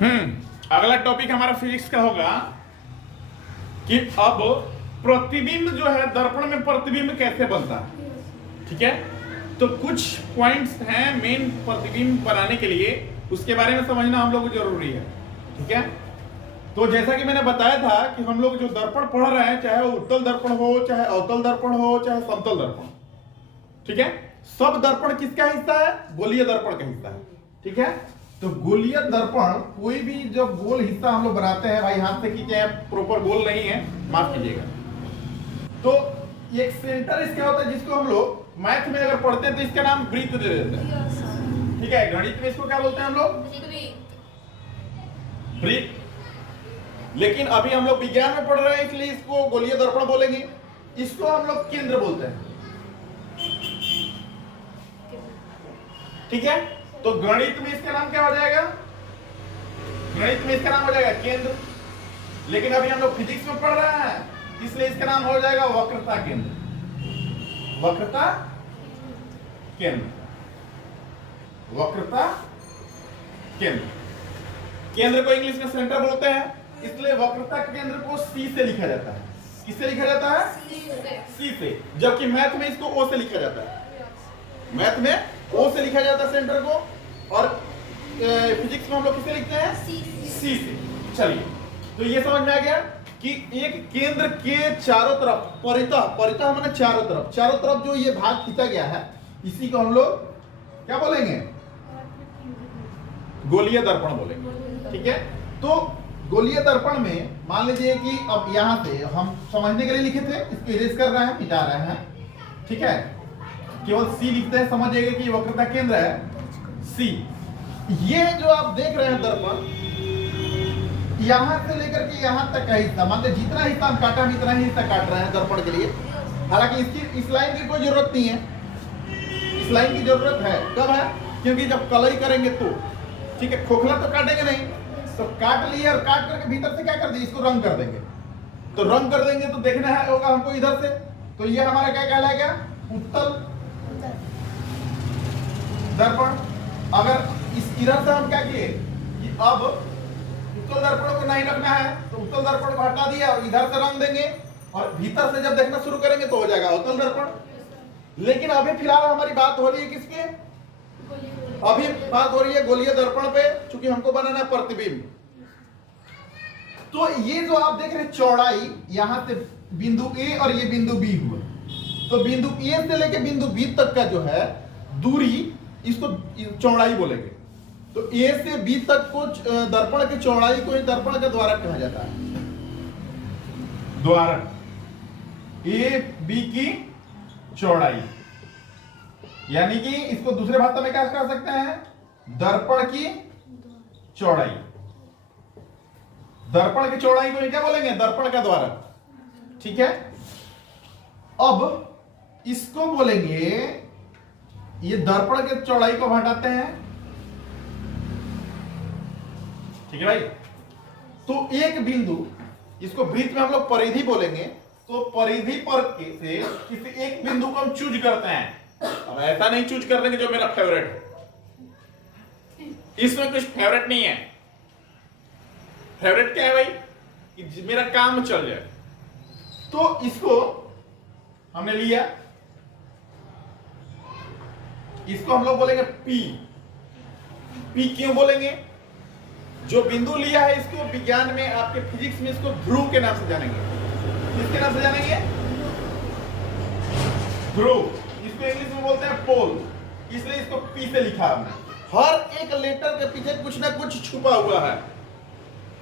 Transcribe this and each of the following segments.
अगला टॉपिक हमारा फिजिक्स का होगा कि अब प्रतिबिंब जो है दर्पण में प्रतिबिंब कैसे बनता है। ठीक है, तो कुछ पॉइंट्स हैं मेन प्रतिबिंब बनाने के लिए, उसके बारे में समझना हम लोग को जरूरी है। ठीक है, तो जैसा कि मैंने बताया था कि हम लोग जो दर्पण पढ़ रहे हैं, चाहे वो उत्तल दर्पण हो, चाहे अवतल दर्पण हो, चाहे समतल दर्पण, ठीक है, सब दर्पण किसका हिस्सा है? गोलीय दर्पण का हिस्सा है। ठीक है, तो गोलीय दर्पण कोई भी जब गोल हिस्सा हम लोग बनाते हैं, भाई हाथ से खींचे, प्रॉपर गोल नहीं है, माफ कीजिएगा, तो एक सेंटर इसका होता है जिसको हम लोग मैथ में अगर पढ़ते हैं तो इसका नाम वृत्त दे देते हैं। ठीक है, गणित में इसको क्या बोलते हैं हम लोग? वृत्त। लेकिन अभी हम लोग विज्ञान में पढ़ रहे हैं इसलिए इसको गोलीय दर्पण बोलेंगे। इसको हम लोग केंद्र बोलते हैं। ठीक है, तो गणित में इसका नाम क्या हो जाएगा? गणित में इसका नाम हो जाएगा केंद्र। लेकिन अभी हम लोग फिजिक्स में पढ़ रहे हैं इसलिए इसका नाम हो जाएगा वक्रता केंद्र। वक्रता केंद्र, वक्रता केंद्र। केंद्र को इंग्लिश में सेंटर बोलते हैं, इसलिए वक्रता केंद्र को सी से लिखा जाता है। किससे लिखा जाता है? सी से। जबकि मैथ में इसको ओ से लिखा जाता है। मैथ में ओ से लिखा जाता है सेंटर को, और फिजिक्स में हम लोग किससे लिखते हैं? सी से। चलिए, तो ये समझ में आ गया कि एक केंद्र के चारों तरफ परितः, परितः माने चारों तरफ जो ये भाग खींचा गया है, इसी को हम लोग क्या बोलेंगे? गोलीय दर्पण बोलेंगे। ठीक है, तो गोलीय दर्पण में मान लीजिए कि अब यहां से हम समझने के लिए लिखे थे, इसको इरेज कर रहे हैं, मिटा रहे हैं। ठीक है, केवल सी लिखते हैं, समझिएगा कि वक्रता केंद्र है सी। ये जो आप देख रहे हैं दर्पण, यहां से लेकर के यहां तक का हिस्सा, मान लीजिए जितना हिस्सा हम काटा हम इतना ही हिस्सा काट रहे हैं दर्पण के लिए। हालांकि इसकी इस लाइन की कोई जरूरत नहीं है, इस लाइन की जरूरत है। कब है? क्योंकि जब कलई करेंगे तो, ठीक है, खोखला तो काटेंगे नहीं, तो काट लिए और काट करके भीतर से क्या कर दिए? इसको रंग कर देंगे। तो रंग कर देंगे तो देखना है होगा हमको इधर से, तो ये हमारा क्या कहलाएगा? उत्तल दर्पण। अगर इस इधर से हम क्या किए कि अब उत्तल दर्पण को नहीं रखना है तो उत्तल दर्पण को हटा दिया और इधर से रंग देंगे, और भीतर से जब देखना शुरू करेंगे तो हो जाएगा अवतल दर्पण। लेकिन अभी फिलहाल हमारी बात हो रही है किस पे? अभी बात हो रही है गोलीय दर्पण पे, क्योंकि हमको बनाना है प्रतिबिंब। तो ये जो आप देख रहे हैं चौड़ाई, यहां से बिंदु ए और ये बिंदु बी हुआ, तो बिंदु ए से लेके बिंदु बी तक का जो है दूरी, इसको चौड़ाई बोलेंगे। तो ए से बी तक को दर्पण की चौड़ाई को दर्पण का द्वारक कहा जाता है। द्वारक ए बी की चौड़ाई, यानी कि इसको दूसरे भाषा में क्या कह सकते हैं? दर्पण की चौड़ाई। दर्पण की चौड़ाई को क्या बोलेंगे? दर्पण का द्वारक। ठीक है, अब इसको बोलेंगे, ये दर्पण के चौड़ाई को हटाते हैं। ठीक है भाई, तो एक बिंदु, इसको वृत्त में हम लोग परिधि बोलेंगे, तो परिधि पर से किसी एक बिंदु को हम चूज करते हैं। अब ऐसा नहीं चूज कर देंगे जो मेरा फेवरेट है, इसमें कुछ फेवरेट नहीं है। फेवरेट क्या है भाई? कि मेरा काम चल जाए। तो इसको हमने लिया, इसको हम लोग बोलेंगे पी। पी क्यों बोलेंगे? जो बिंदु लिया है इसको विज्ञान में, आपके फिजिक्स में इसको ध्रुव के नाम से जानेंगे। किसके नाम से जानेंगे? ध्रुव। इसको इंग्लिश में बोलते हैं पोल, इसलिए इसको पी से लिखा हमने। हर एक लेटर के पीछे कुछ ना कुछ छुपा हुआ है,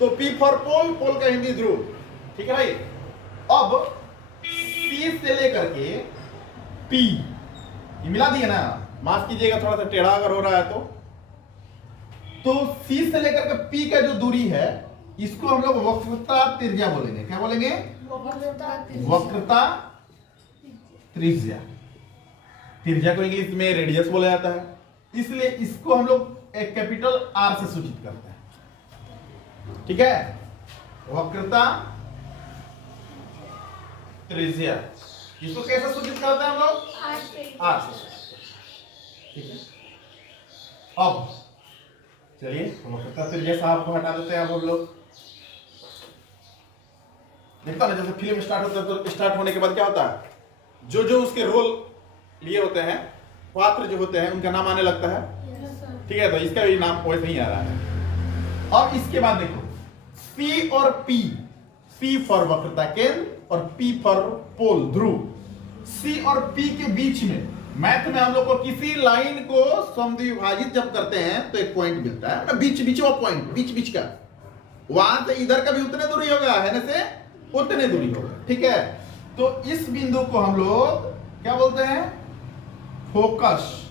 तो पी फॉर पोल, पोल का हिंदी ध्रुव। ठीक है भाई, अब सी से लेकर के पी, ये मिला दिया ना, माफ कीजिएगा थोड़ा सा टेढ़ा अगर हो रहा है तो सी से लेकर के पी का जो दूरी है, इसको हम लोग वक्रता त्रिज्या बोलेंगे। क्या बोलेंगे? वक्रता त्रिज्या। त्रिज्या को इंग्लिश में रेडियस बोला जाता है, इसलिए इसको हम लोग एक कैपिटल आर से सूचित करते हैं। ठीक है, वक्रता त्रिज्या, इसको कैसे सूचित करते हैं हम लोग? आर से। ठीक है, अब चलिए हो सकता है फिर ये साहब को हटा देते हैं अब हम लोग। देखता ना जैसे फिल्म स्टार्ट होता है तो स्टार्ट होने के बाद क्या होता है, जो जो उसके रोल लिए होते हैं, पात्र जो होते हैं उनका नाम आने लगता है। ठीक है, तो इसका भी नाम वैसे ही आ रहा है। अब इसके बाद देखो C और P, C फॉर वक्रता केंद्र और P फॉर पोल ध्रुव। C और P के बीच में मैथ में हम लोग को किसी लाइन को समद्विभाजित जब करते हैं तो एक पॉइंट मिलता है, बीच बीच वो पॉइंट, बीच बीच का, वहां से इधर का भी उतने दूरी होगा, है ना, से उतने दूरी होगा। ठीक है, तो इस बिंदु को हम लोग क्या बोलते हैं, फोकस,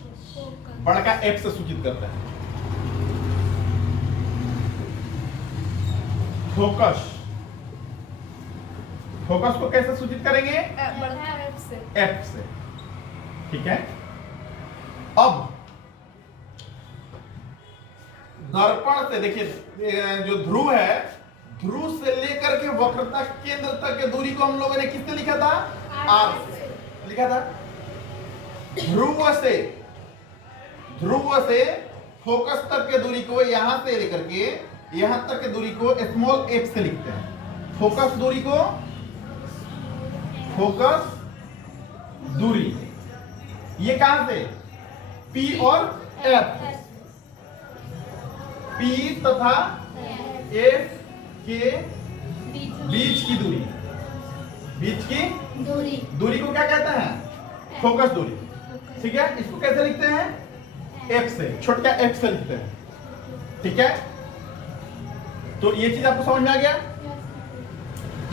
बड़का F से सूचित करते हैं। फोकस, फोकस को कैसे सूचित करेंगे, F से। ठीक है, अब दर्पण से देखिए जो ध्रुव है, ध्रुव से लेकर के वक्रता केंद्र तक के दूरी को हम लोगों ने किससे लिखा था, R से लिखा था। ध्रुव से फोकस तक के दूरी को यहां से लेकर के यहां तक के दूरी को स्मॉल f से लिखते हैं। फोकस दूरी को, फोकस दूरी ये कहां से, P और F, P तथा F के बीच की दूरी, बीच की दूरी को क्या कहते हैं, फोकस दूरी। ठीक है, इसको कैसे लिखते हैं, F से, छोटा F से लिखते हैं। ठीक है, तो ये चीज आपको समझ में आ गया।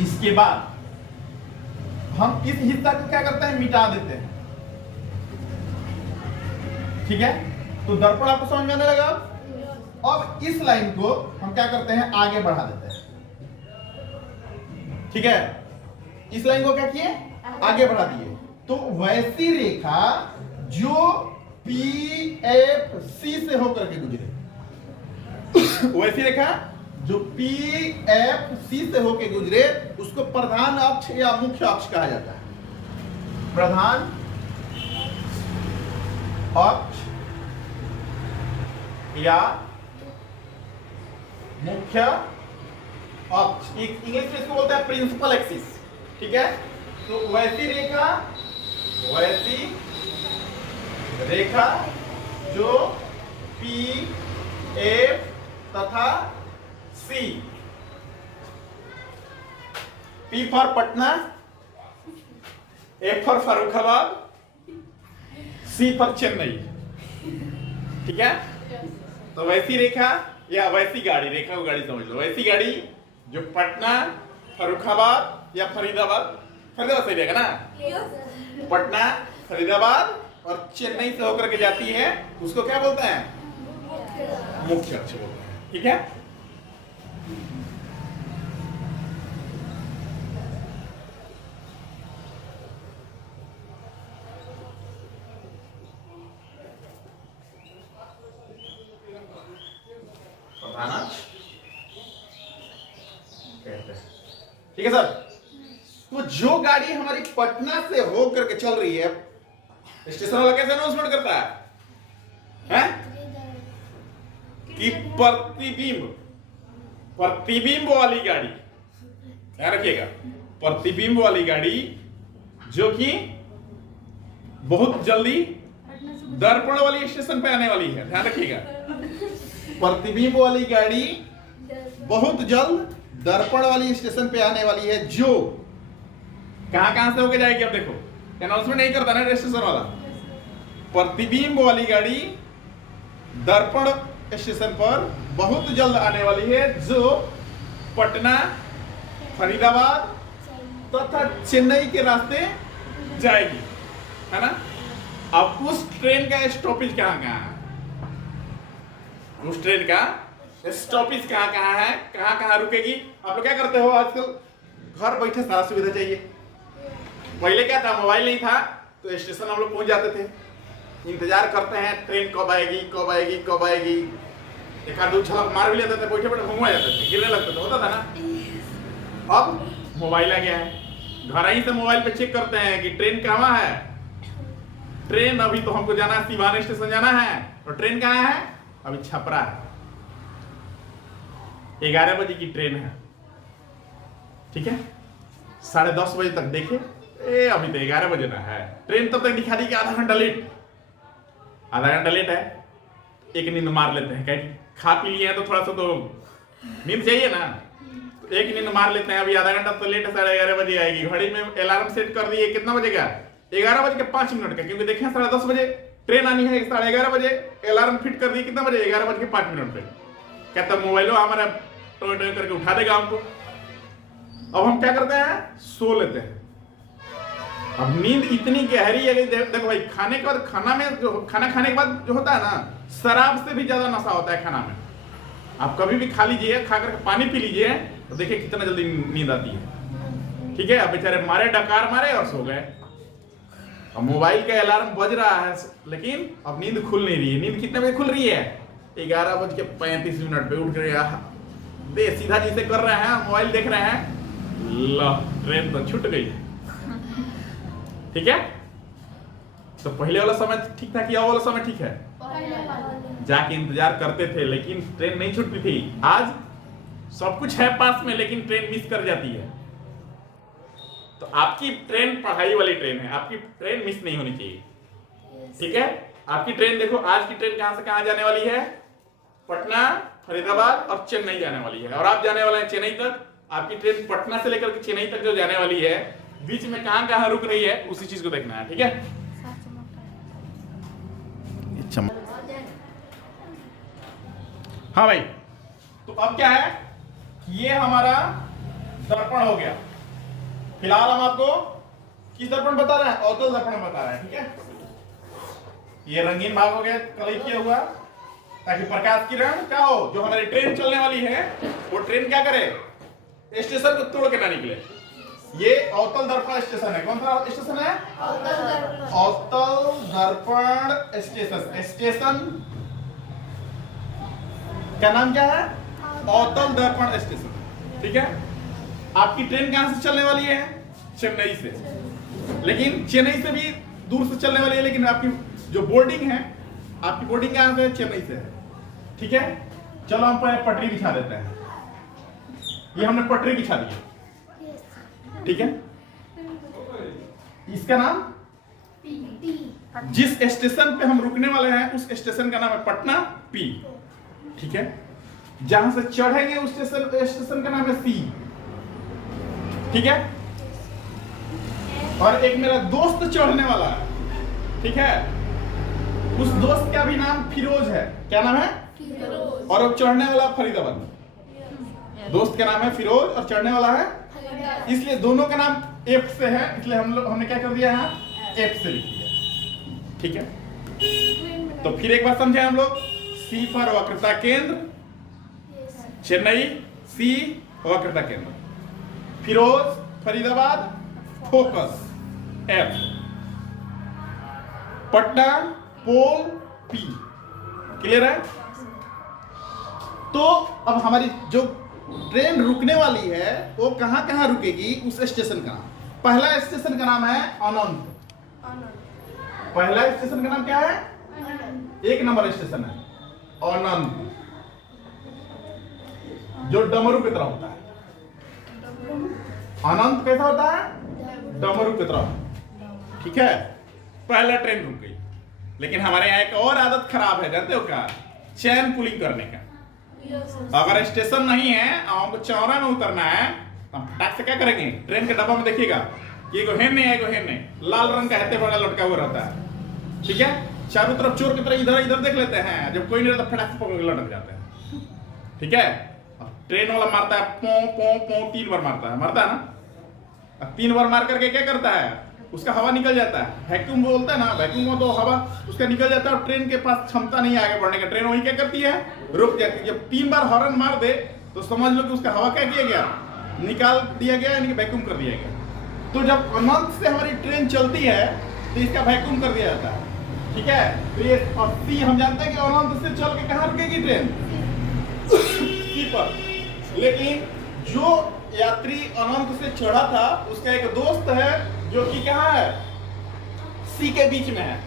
इसके बाद हम इस हिस्सा को क्या करते हैं, मिटा देते हैं। ठीक है, तो दर्पण आपको समझ में आने लगा। अब इस लाइन को हम क्या करते हैं, आगे बढ़ा देते हैं। ठीक है, इस लाइन को क्या किए, आगे बढ़ा दिए। तो वैसी रेखा जो PFC से होकर के गुजरे, वैसी रेखा जो PFC से होकर गुजरे उसको प्रधान अक्ष या मुख्य अक्ष कहा जाता है। प्रधान अक्ष या मुख्य अक्ष, इंग्लिश में इसको बोलते हैं प्रिंसिपल एक्सिस। ठीक है, तो वैसी रेखा जो PF तथा C, P for Patna, F for Farrukhabad, C for Chennai. ठीक है, तो वैसी रेखा या वैसी गाड़ी, रेखा को गाड़ी समझ लो, वैसी गाड़ी जो पटना, फर्रुखाबाद या फरीदाबाद सही रहेगा ना, पटना, फरीदाबाद और चेन्नई से होकर के जाती है, उसको क्या बोलते हैं, मुख्य अक्ष बोलते हैं। ठीक है, ठीक है सर। तो जो गाड़ी हमारी पटना से होकर के चल रही है, स्टेशन वाला कैसे अनाउंसमेंट करता है? कि प्रतिबिंब वाली गाड़ी, ध्यान रखिएगा, प्रतिबिंब वाली गाड़ी जो कि बहुत जल्दी दर्पण वाली स्टेशन पे आने वाली है, ध्यान रखिएगा, प्रतिबिंब वाली गाड़ी बहुत जल्द दर्पण वाली स्टेशन पे आने वाली है, जो कहां से होके जाएगी। अब देखो अनाउंसमेंट नहीं करता ना स्टेशन वाला, प्रतिबिंब वाली गाड़ी दर्पण स्टेशन पर बहुत जल्द आने वाली है, जो पटना, फरीदाबाद तथा चेन्नई के रास्ते जाएगी, है ना। अब उस ट्रेन का स्टॉपेज कहां है, उस ट्रेन का स्टॉपेज कहां है, कहां रुकेगी। आप लोग क्या करते हो आजकल, घर बैठे सारा सुविधा चाहिए। पहले क्या था, मोबाइल नहीं था तो स्टेशन हम लोग पहुंच जाते थे, इंतजार करते हैं ट्रेन कब आएगी कब आएगी कब आएगी, एक आध दो झलक मार भी लेते थे, बैठे बैठे घूमा जाते थे, गिरने लगते थे, होता था ना। अब मोबाइल आ गया है, घर ही से मोबाइल पे चेक करते हैं कि ट्रेन कहाँ है। ट्रेन अभी तो हमको जाना है सिवान स्टेशन जाना है, और ट्रेन कहाँ है, अभी छपरा है। 11 बजे की ट्रेन है, ठीक है, 10:30 बजे तक देखे, अभी तो 11 बजे ना है, ट्रेन तब तक दिखा दी कि आधा घंटा लेट है। एक नींद मार लेते हैं, कहीं खा पी लिए हैं तो थोड़ा सा तो नींद चाहिए ना, तो एक नींद मार लेते हैं। अभी आधा घंटा तो लेट है, 11:30 बजे आएगी। घड़ी में अलार्म सेट कर दिए, कितना बजे का, 11:05 का, क्योंकि देखें 10:30 बजे ट्रेन आनी है, 11:30 बजे अलार्म फिट कर दिए, कितना बजे, 11:05 पे। कहता मोबाइलो हमारा टोय टोय करके उठा देगा हमको। अब हम क्या करते हैं, सो लेते हैं। अब नींद इतनी गहरी है कि देखो भाई, खाने के बाद खाना खाने के बाद जो होता है ना, शराब से भी ज्यादा नशा होता है खाना में। आप कभी भी खा लीजिए, खा करके पानी पी लीजिए, तो देखिए कितना जल्दी नींद आती है, ठीक है। अब बेचारे मारे डकार मारे और सो गए। अब मोबाइल का अलार्म बज रहा है, लेकिन अब नींद खुल नहीं रही है। नींद कितने बजे खुल रही है, 11:35 पे उठ गए, सीधा जैसे कर रहे हैं, मोबाइल देख रहे हैं, लो ट्रेन तो छूट गई, ठीक है। तो पहले वाला समय ठीक था कि अब वाला समय ठीक है, जाके इंतजार करते थे लेकिन ट्रेन नहीं छूटती थी। आज सब कुछ है पास में, लेकिन ट्रेन मिस कर जाती है। तो आपकी ट्रेन पढ़ाई वाली ट्रेन है, आपकी ट्रेन मिस नहीं होनी चाहिए, ठीक है। आपकी ट्रेन देखो, आज की ट्रेन कहां से कहां जाने वाली है, पटना, फरीदाबाद और चेन्नई जाने वाली है, और आप जाने वाले हैं चेन्नई तक। आपकी ट्रेन पटना से लेकर के चेन्नई तक जो जाने वाली है, बीच में कहां कहां रुक रही है, उसी चीज को देखना है, ठीक है। हाँ भाई, तो अब क्या है, ये हमारा दर्पण हो गया। फिलहाल हम आपको किस दर्पण बता रहे हैं, अवतल दर्पण बता रहे हैं, ठीक है। ये रंगीन भाग हो गया, कलर किया हुआ, ताकि प्रकाश किरण क्या हो, जो हमारी ट्रेन चलने वाली है, वो ट्रेन क्या करे, स्टेशन को तोड़ के ना निकले। ये अवतल दर्पण स्टेशन है। कौन सा स्टेशन है, अवतल दर्पण स्टेशन। स्टेशन का नाम क्या है, अवतल दर्पण स्टेशन, ठीक है। आपकी ट्रेन कहां से चलने वाली है, चेन्नई से, लेकिन चेन्नई से भी दूर से चलने वाली है, लेकिन आपकी जो बोर्डिंग है, आपकी बोर्डिंग कहां से है, चेन्नई से है, ठीक है। चलो हम पहले पटरी बिछा देते हैं। ये हमने पटरी बिछा दी, ठीक है। इसका नाम, जिस स्टेशन पे हम रुकने वाले हैं उस स्टेशन का नाम है पटना पी, ठीक है। जहां से चढ़ेंगे उस स्टेशन का नाम है सी, ठीक है। और एक मेरा दोस्त चढ़ने वाला है, ठीक है। उस दोस्त का भी नाम फिरोज है। क्या नाम है, फिरोज। और अब चढ़ने वाला फरीदाबाद। दोस्त का नाम है फिरोज और चढ़ने वाला है, इसलिए दोनों का नाम एफ से है, इसलिए हमने क्या कर दिया है, एफ से लिख दिया, ठीक है। तो फिर एक बार समझे हम लोग, सी पर वक्रता केंद्र, चेन्नई सी वक्रता केंद्र, Firoz Faridabad focus F, Patna pole P. Clear है। तो अब हमारी जो ट्रेन रुकने वाली है वो कहां कहां रुकेगी, उस स्टेशन का नाम, पहला स्टेशन का नाम है अनंत। पहला स्टेशन का नाम क्या है, एक नंबर स्टेशन है अनंत, जो डमरू की तरह होता है। अनंत कैसा होता है, डमरू की तरह, ठीक है। पहला ट्रेन रुक गई, लेकिन हमारे यहाँ एक और आदत खराब है, जानते हो क्या, चैन पुलिंग करने का। अगर स्टेशन नहीं है, हमको चौरा में उतरना है, तो हम फटाक से क्या करेंगे, ट्रेन के डब्बा में देखिएगा कि एगो हेन नहीं है, एगो हेन नहीं, लाल रंग का हेते बड़ा लटका हुआ रहता है, ठीक है। चारों तरफ चोर की तरह इधर इधर देख लेते हैं, जब कोई नहीं रहता फटाक से पकड़ के लटक जाते हैं, ठीक है। ट्रेन वाला मारता है पो पो पो, 3 बार मारता है ना। 3 बार मार करके क्या करता है, उसका हवा निकल जाता है, वैक्यूम बोलता है ना, वैक्यूम में तो हवा उसका निकल जाता है और ट्रेन के पास क्षमता नहीं है आगे बढ़ने का। ट्रेन वही क्या करती है, रुक जाती है। जब 3 बार हॉर्न मार दे तो समझ लो कि उसका हवा क्या किया गया, निकाल दिया गया, यानी कि वैक्यूम कर दिया गया। तो जब अनंत से हमारी ट्रेन चलती है तो इसका वैक्यूम कर दिया जाता है, ठीक है। तो ये सी हम जानते हैं कि अनंत से चल के कहां रुकेगी ट्रेन, सी पर। लेकिन जो यात्री अनंत से चढ़ा था उसका एक दोस्त है जो कि कहां है, सी के बीच में है,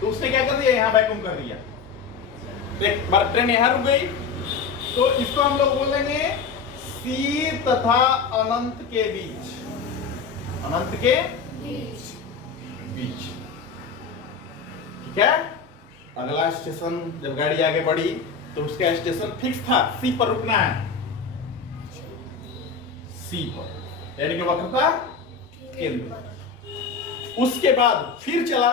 तो उसने क्या कर दिया, यहां वैक्यूम कर दिया। एक बार ट्रेन यहां रुक गई, तो इसको हम लोग बोलेंगे सी तथा अनंत के बीच, अनंत के बीच। ठीक है। अगला स्टेशन जब गाड़ी आगे बढ़ी तो उसका स्टेशन फिक्स था, सी पर रुकना है, सी पर, यानी कि वक्रता केंद्र। उसके बाद फिर चला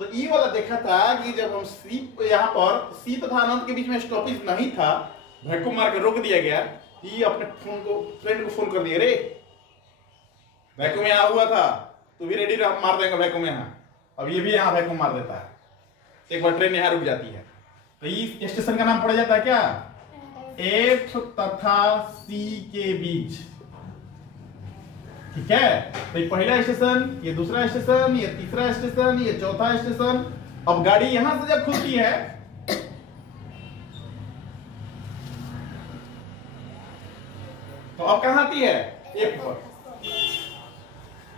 तो ई वाला देखा था कि जब हम सी यहां पर सी तथा अनंत के बीच में स्टॉपेज नहीं था, वैक्यूम मार के रोक दिया गया। ये अपने फोन को, फ्रेंड को फोन कर दिया, रे वैक्यूम यहां हुआ था, तू भी रेडी रह, मार देंगे वैक्यूम यहां। अब ये भी यहां वैक्यूम मार देता है, एक बार ट्रेन यहां रुक जाती है। तो इस स्टेशन का नाम पड़ जाता है क्या, एफ तथा सी के बीच। ठीक है। तो ये पहला स्टेशन, ये दूसरा स्टेशन, ये तीसरा स्टेशन, ये चौथा स्टेशन। अब गाड़ी यहां से जब खुलती है तो अब कहां आती है, एफ पर,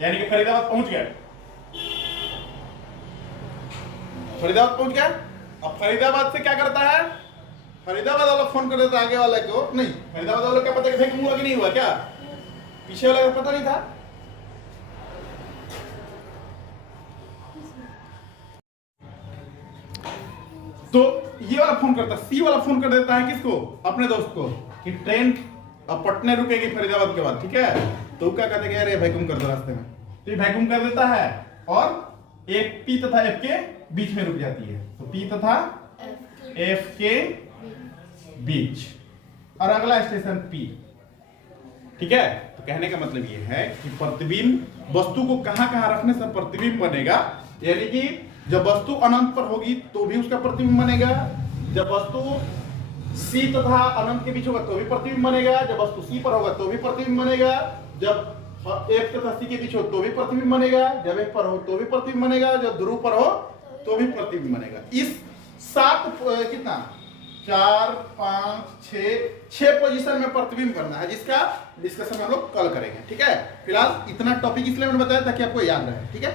यानी कि फरीदाबाद पहुंच गए, फरीदाबाद पहुंच गया। अब फरीदाबाद से क्या करता है, फरीदाबाद वाला फोन कर देता आगे वाले को, नहीं फरीदाबाद वाले को क्या पता कि वैक्यूम हुआ कि नहीं हुआ, क्या पीछे वाले को पता नहीं था। तो ये वाला फोन करता, सी वाला फोन कर देता है किसको, अपने दोस्त को, कि ट्रेन अब पटने रुकेगी फरीदाबाद के बाद। ठीक है। तो क्या कहते हैं, अरे वैक्यूम कर दो रास्ते में, तो ये वैक्यूम कर देता है और एक पी तथा एफ के बीच में रुक जाती है। तो पी तथा एफ के बीच, और अगला स्टेशन पी। ठीक है। तो कहने का मतलब ये है कि प्रतिबिंब वस्तु को कहां कहां रखने से प्रतिबिंब बनेगा, यानी कि जब वस्तु अनंत पर होगी तो भी उसका प्रतिबिंब बनेगा, जब वस्तु सी तथा अनंत के बीच होगा तो भी प्रतिबिंब बनेगा, जब वस्तु सी पर होगा तो भी प्रतिबिंब बनेगा, जब एफ तथा सी के बीच हो तो भी प्रतिबिंब बनेगा, जब एफ पर हो तो भी प्रतिबिंब बनेगा, जब ध्रुव पर हो तो भी प्रतिबिंब बनेगा। इस 7 कितना 4 5 6 पोजीशन में प्रतिबिंब करना है, जिसका डिस्कशन हम लोग कल करेंगे। ठीक है। फिलहाल इतना टॉपिक इसलिए मैंने बताया ताकि आपको याद रहे। ठीक है।